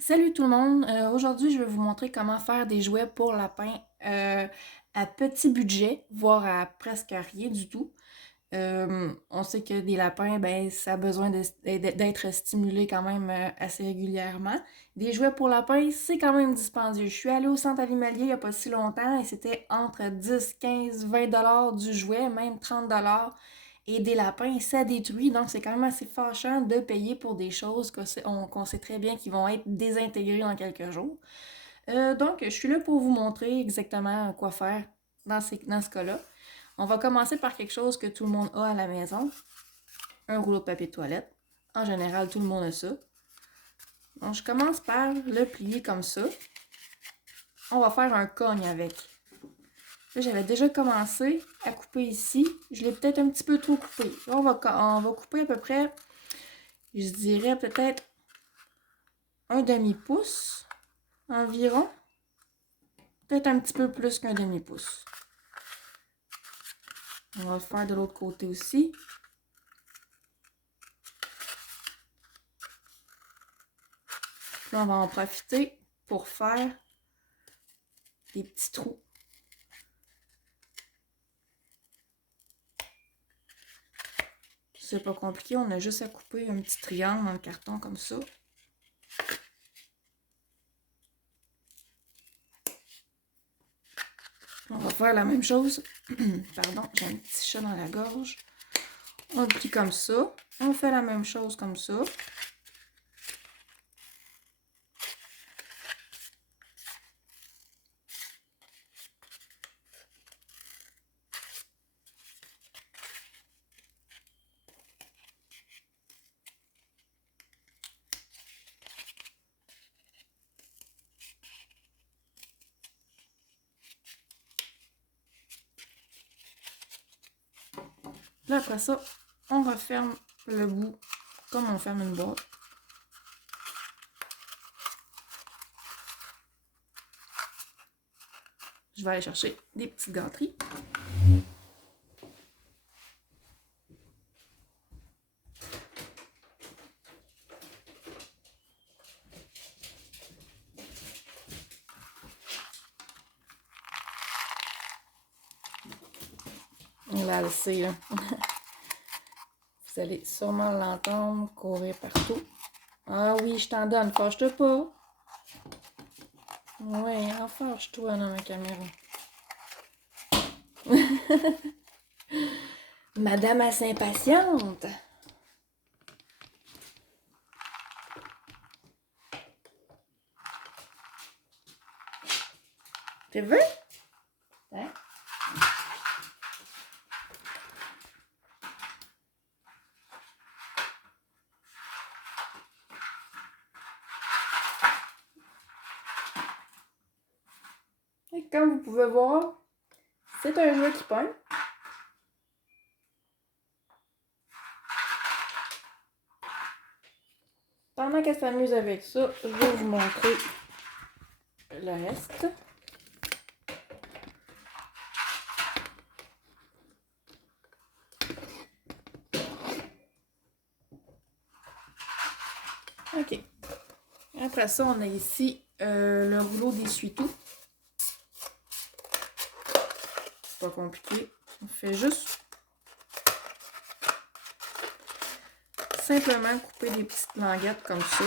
Salut tout le monde! Aujourd'hui, je vais vous montrer comment faire des jouets pour lapins à petit budget, voire à presque rien du tout. On sait que des lapins, ben, ça a besoin d'être stimulé quand même assez régulièrement. Des jouets pour lapins, c'est quand même dispendieux. Je suis allée au centre animalier il n'y a pas si longtemps et c'était entre 10, 15, 20 $ du jouet, même 30 $. Et des lapins, ça détruit, donc c'est quand même assez fâchant de payer pour des choses qu'on sait très bien qu'ils vont être désintégrées dans quelques jours. Donc, je suis là pour vous montrer exactement quoi faire dans ce cas-là. On va commencer par quelque chose que tout le monde a à la maison. Un rouleau de papier de toilette. En général, tout le monde a ça. Donc, je commence par le plier comme ça. On va faire un cogne avec. Là, j'avais déjà commencé à couper ici. Je l'ai peut-être un petit peu trop coupé. Là, on va couper à peu près, je dirais peut-être un demi-pouce environ. Peut-être un petit peu plus qu'un demi-pouce. On va le faire de l'autre côté aussi. Là, on va en profiter pour faire des petits trous. C'est pas compliqué, on a juste à couper un petit triangle dans le carton comme ça. On va faire la même chose. Pardon, j'ai un petit chat dans la gorge. On le plie comme ça. On fait la même chose comme ça. Là, après ça, on referme le bout comme on ferme une boîte. Je vais aller chercher des petites gâteries. Là, c'est là. Vous allez sûrement l'entendre courir partout. Ah oui, je t'en donne, fâche-toi pas. Oui, fâche-toi dans ma caméra. Madame assez impatiente. Tu veux? Hein? Et comme vous pouvez voir, c'est un jouet qui pogne. Pendant qu'elle s'amuse avec ça, je vais vous montrer le reste. OK. Après ça, on a ici le rouleau d'essuie-tout. C'est pas compliqué. On fait juste simplement couper des petites languettes comme ça.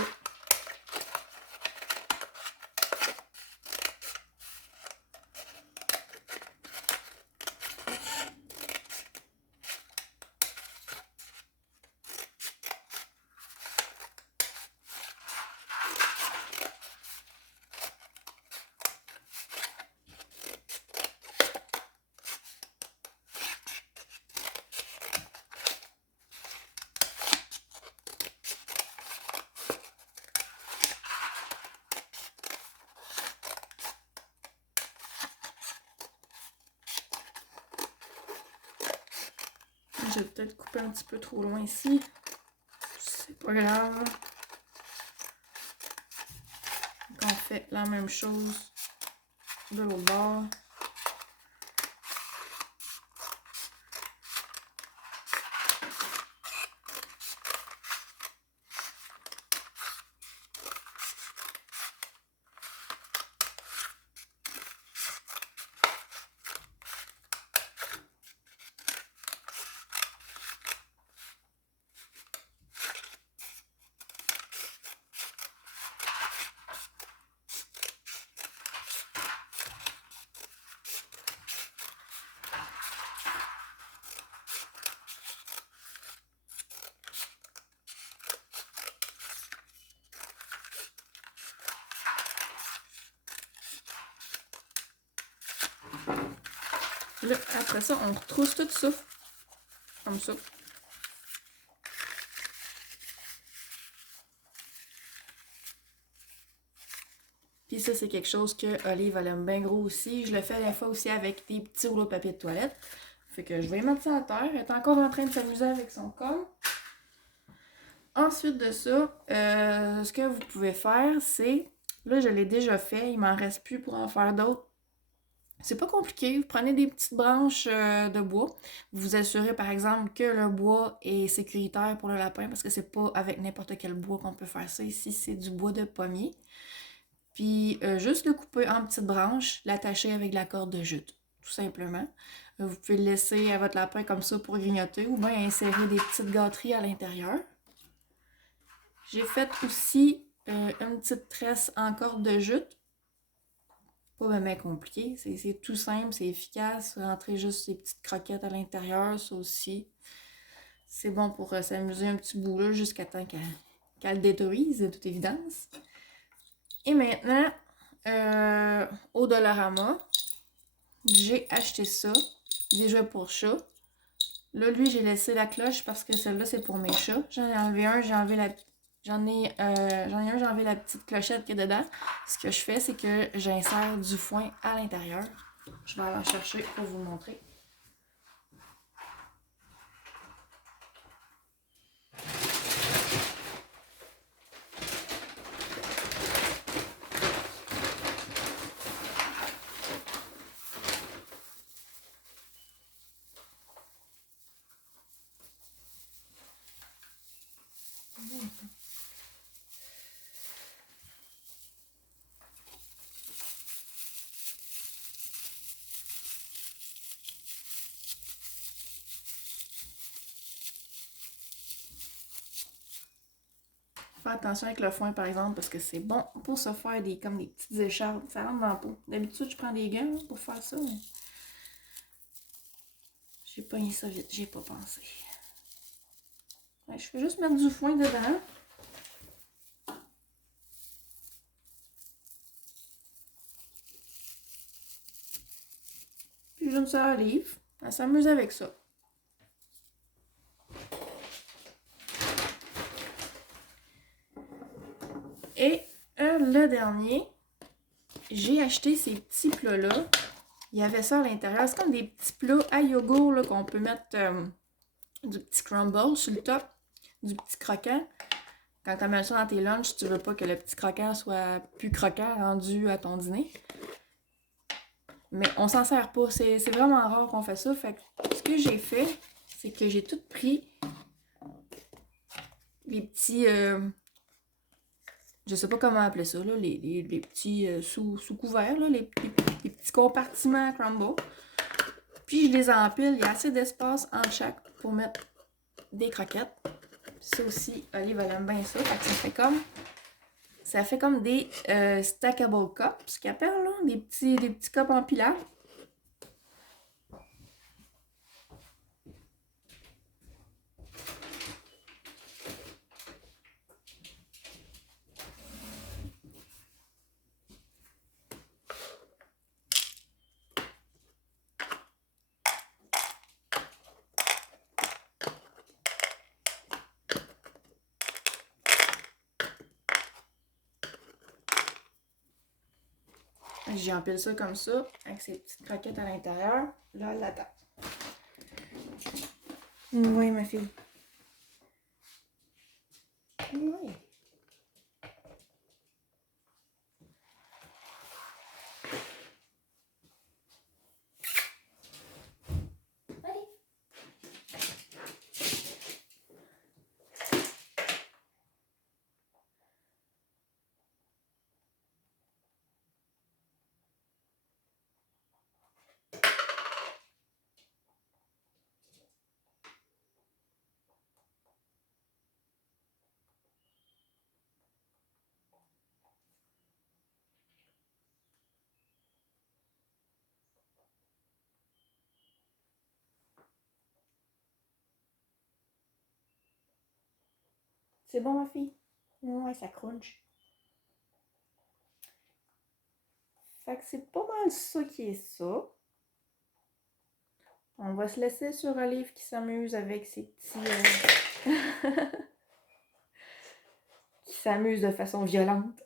J'ai peut-être coupé un petit peu trop loin ici. C'est pas grave. Donc on fait la même chose de l'autre bord. Là, après ça, on retrousse tout ça. Comme ça. Puis ça, c'est quelque chose que Olive, elle aime bien gros aussi. Je le fais à la fois aussi avec des petits rouleaux de papier de toilette. Fait que je vais mettre ça à terre. Elle est encore en train de s'amuser avec son corps. Ensuite de ça, ce que vous pouvez faire, c'est... Là, je l'ai déjà fait. Il m'en reste plus pour en faire d'autres. C'est pas compliqué. Vous prenez des petites branches de bois. Vous vous assurez, par exemple, que le bois est sécuritaire pour le lapin parce que c'est pas avec n'importe quel bois qu'on peut faire ça. Ici, c'est du bois de pommier. Puis juste le couper en petites branches, l'attacher avec la corde de jute, tout simplement. Vous pouvez le laisser à votre lapin comme ça pour grignoter ou bien insérer des petites gâteries à l'intérieur. J'ai fait aussi une petite tresse en corde de jute. Pas vraiment compliqué, c'est tout simple, c'est efficace. Rentrer juste ces petites croquettes à l'intérieur, ça aussi. C'est bon pour s'amuser un petit bout là jusqu'à temps qu'elle le détruise, de toute évidence. Et maintenant, au Dollarama, j'ai acheté ça, des jouets pour chat. Là, lui, j'ai laissé la cloche parce que celle-là, c'est pour mes chats. J'en ai enlevé un, j'ai enlevé la... J'en ai un, j'ai enlevé la petite clochette qui est dedans. Ce que je fais, c'est que j'insère du foin à l'intérieur. Je vais aller en chercher pour vous montrer. Faire attention avec le foin, par exemple, parce que c'est bon pour se faire comme des petites écharpes. Ça rentre dans la peau. D'habitude, je prends des gants pour faire ça, mais j'ai pogné ça vite. J'ai pas pensé. Ouais, je fais juste mettre du foin dedans. Puis je donne ça à Olive. Elle s'amuse avec ça. Et le dernier, j'ai acheté ces petits plats-là. Il y avait ça à l'intérieur. C'est comme des petits plats à yogourt qu'on peut mettre du petit crumble sur le top, du petit croquant. Quand tu amènes ça dans tes lunchs, tu veux pas que le petit croquant soit plus croquant rendu à ton dîner. Mais on s'en sert pas. C'est vraiment rare qu'on fait ça. Fait que ce que j'ai fait, c'est que j'ai tout pris les petits... je sais pas comment appeler ça, là, les petits sous-couverts, là, les petits compartiments à crumble. Puis je les empile, il y a assez d'espace en chaque pour mettre des croquettes. Ça aussi, Olive, elle aime bien ça. Fait que ça fait comme des stackable cups, ce qu'ils appellent, là, des petits cups empilables. J'empile ça comme ça, avec ces petites croquettes à l'intérieur. Là, elle l'attend. Oui, ma fille. Oui. Allez. C'est bon, ma fille? Ouais, ça crunch. Fait que c'est pas mal ça qui est ça. On va se laisser sur Olive qui s'amuse avec ses petits... qui s'amuse de façon violente.